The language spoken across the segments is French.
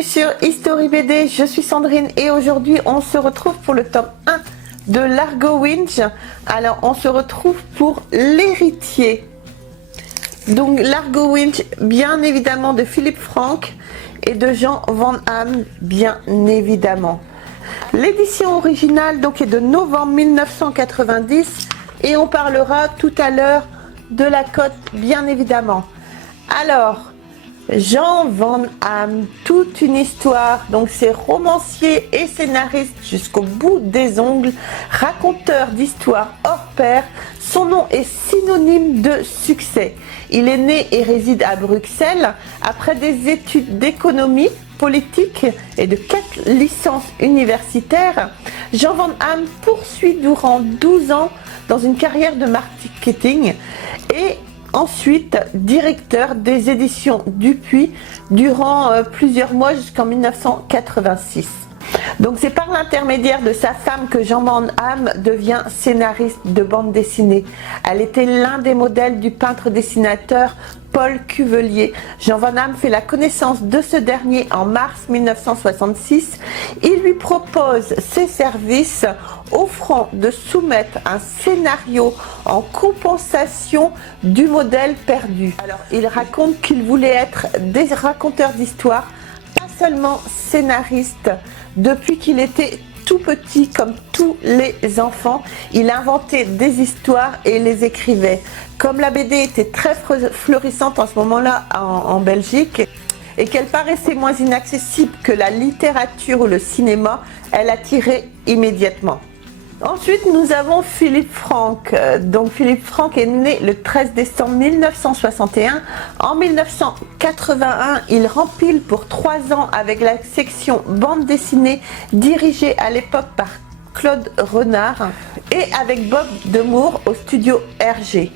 Bienvenue sur History BD, je suis Sandrine et aujourd'hui on se retrouve pour le tome 1 de Largo Winch. Alors on se retrouve pour l'héritier. Donc Largo Winch, bien évidemment de Philippe Franck et de Jean Van Hamme, bien évidemment. L'édition originale donc est de novembre 1990 et on parlera tout à l'heure de la cote, bien évidemment. Alors, Jean Van Hamme, toute une histoire, donc c'est romancier et scénariste jusqu'au bout des ongles, raconteur d'histoires hors pair, son nom est synonyme de succès. Il est né et réside à Bruxelles après des études d'économie, politique et de 4 licences universitaires. Jean Van Hamme poursuit durant 12 ans dans une carrière de marketing et ensuite directeur des éditions Dupuis durant plusieurs mois jusqu'en 1986. Donc c'est par l'intermédiaire de sa femme que Jean Van Hamme devient scénariste de bande dessinée. Elle était l'un des modèles du peintre-dessinateur Paul Cuvelier. Jean Van Hamme fait la connaissance de ce dernier en mars 1966. Il lui propose ses services, offrant de soumettre un scénario en compensation du modèle perdu. Alors il raconte qu'il voulait être des raconteurs d'histoires, pas seulement scénariste. Depuis qu'il était tout petit, comme tous les enfants, il inventait des histoires et les écrivait. Comme la BD était très florissante en ce moment-là en Belgique et qu'elle paraissait moins inaccessible que la littérature ou le cinéma, elle attirait immédiatement. Ensuite, nous avons Philippe Franck. Donc Philippe Franck est né le 13 décembre 1961. En 1981, il rempile pour 3 ans avec la section bande dessinée dirigée à l'époque par Claude Renard et avec Bob Demour au studio Hergé.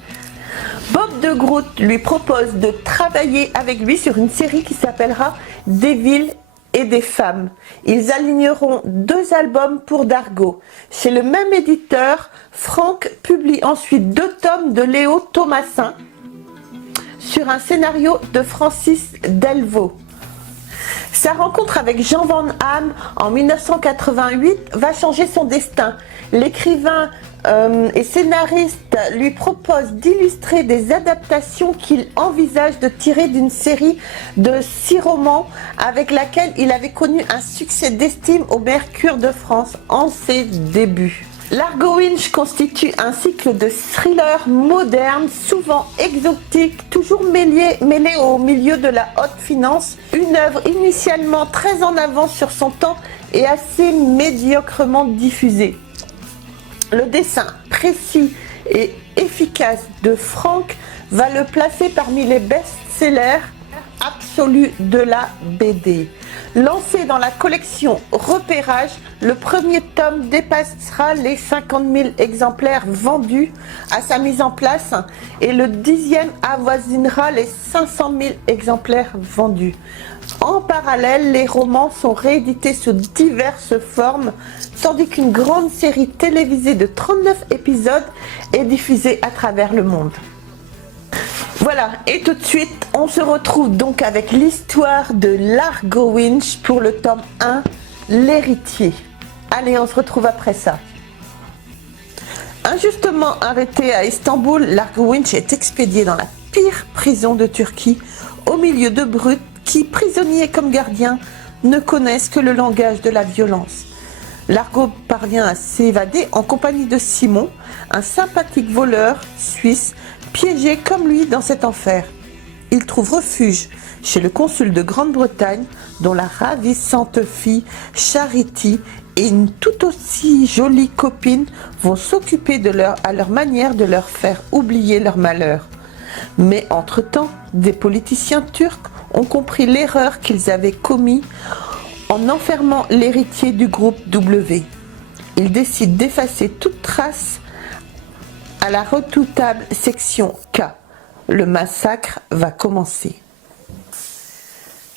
Bob de Groot lui propose de travailler avec lui sur une série qui s'appellera Des villes et des femmes. Ils aligneront 2 albums pour Dargaud. Chez le même éditeur, Franck publie ensuite 2 tomes de Léo Thomasin sur un scénario de Francis Delvaux. Sa rencontre avec Jean Van Hamme en 1988 va changer son destin. L'écrivain et scénariste lui propose d'illustrer des adaptations qu'il envisage de tirer d'une série de 6 romans avec laquelle il avait connu un succès d'estime au Mercure de France en ses débuts. Largo Winch constitue un cycle de thrillers modernes, souvent exotiques, toujours mêlés au milieu de la haute finance. Une œuvre initialement très en avance sur son temps et assez médiocrement diffusée. Le dessin précis et efficace de Franck va le placer parmi les best-sellers absolus de la BD. Lancé dans la collection Repérage, le premier tome dépassera les 50 000 exemplaires vendus à sa mise en place et le 10e avoisinera les 500 000 exemplaires vendus. En parallèle, les romans sont réédités sous diverses formes, tandis qu'une grande série télévisée de 39 épisodes est diffusée à travers le monde. Voilà, et tout de suite, on se retrouve donc avec l'histoire de Largo Winch pour le tome 1, l'héritier. Allez, on se retrouve après ça. Injustement arrêté à Istanbul, Largo Winch est expédié dans la pire prison de Turquie, au milieu de brutes qui, prisonniers comme gardiens, ne connaissent que le langage de la violence. Largo parvient à s'évader en compagnie de Simon, un sympathique voleur suisse, piégé comme lui dans cet enfer. Il trouve refuge chez le consul de Grande-Bretagne, dont la ravissante fille Charity et une tout aussi jolie copine vont s'occuper à leur manière de leur faire oublier leur malheur. Mais entre-temps, des politiciens turcs ont compris l'erreur qu'ils avaient commise en enfermant l'héritier du groupe W. Ils décident d'effacer toute trace à la redoutable section K. Le massacre va commencer.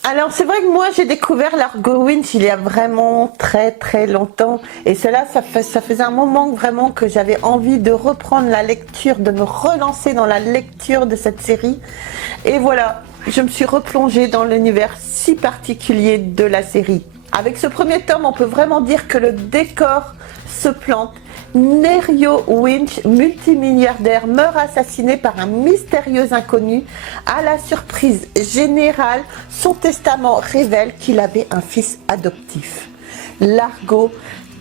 Alors c'est vrai que moi j'ai découvert Largo Winch il y a vraiment très longtemps et cela ça faisait un moment vraiment que j'avais envie de reprendre la lecture, de me relancer dans la lecture de cette série et voilà. je me suis replongée dans l'univers si particulier de la série. Avec ce premier tome, on peut vraiment dire que le décor se plante. Nerio Winch, multimilliardaire, meurt assassiné par un mystérieux inconnu. À la surprise générale, son testament révèle qu'il avait un fils adoptif, Largo,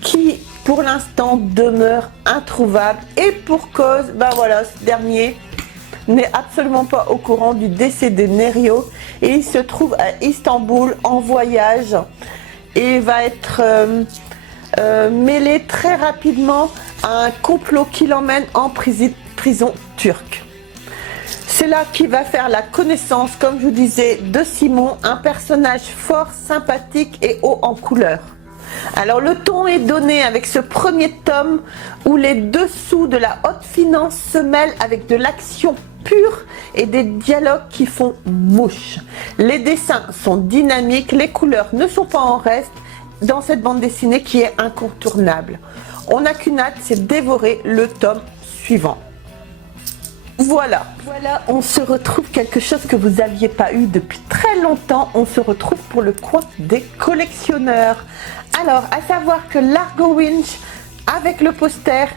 qui pour l'instant demeure introuvable. Et pour cause, ben voilà, ce dernier n'est absolument pas au courant du décès de Nerio et il se trouve à Istanbul en voyage et va être mêlé très rapidement à un complot qui l'emmène en prison turque. C'est là qu'il va faire la connaissance, comme je vous disais, de Simon, un personnage fort, sympathique et haut en couleur. Alors le ton est donné avec ce premier tome où les dessous de la haute finance se mêlent avec de l'action pure et des dialogues qui font mouche. Les dessins sont dynamiques, les couleurs ne sont pas en reste dans cette bande dessinée qui est incontournable. On n'a qu'une hâte, c'est dévorer le tome suivant. Voilà, on se retrouve quelque chose que vous n'aviez pas eu depuis très longtemps. On se retrouve pour le coin des collectionneurs. Alors, à savoir que Largo Winch, avec le poster.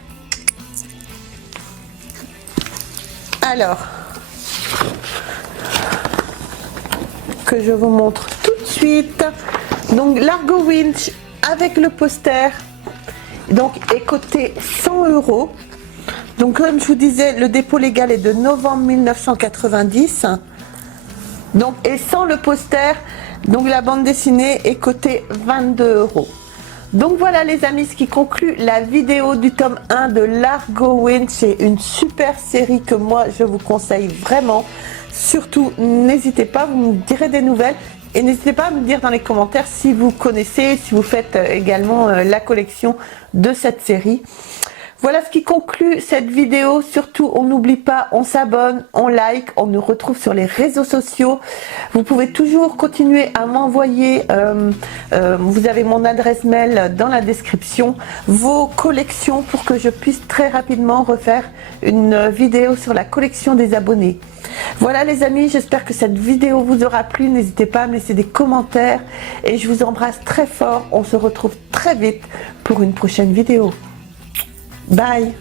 Alors, que je vous montre tout de suite. Donc, Largo Winch, avec le poster, donc, est coté 100 €. Donc comme je vous disais, le dépôt légal est de novembre 1990. Donc, et sans le poster, donc la bande dessinée est cotée 22 €. Donc voilà les amis, ce qui conclut la vidéo du tome 1 de Largo Winch. C'est une super série que moi je vous conseille vraiment. Surtout, n'hésitez pas, vous me direz des nouvelles. Et n'hésitez pas à me dire dans les commentaires si vous connaissez, si vous faites également la collection de cette série. Voilà ce qui conclut cette vidéo. Surtout, on n'oublie pas, on s'abonne, on like, on nous retrouve sur les réseaux sociaux. Vous pouvez toujours continuer à m'envoyer, vous avez mon adresse mail dans la description, vos collections pour que je puisse très rapidement refaire une vidéo sur la collection des abonnés. Voilà les amis, j'espère que cette vidéo vous aura plu. N'hésitez pas à me laisser des commentaires et je vous embrasse très fort. On se retrouve très vite pour une prochaine vidéo. Bye.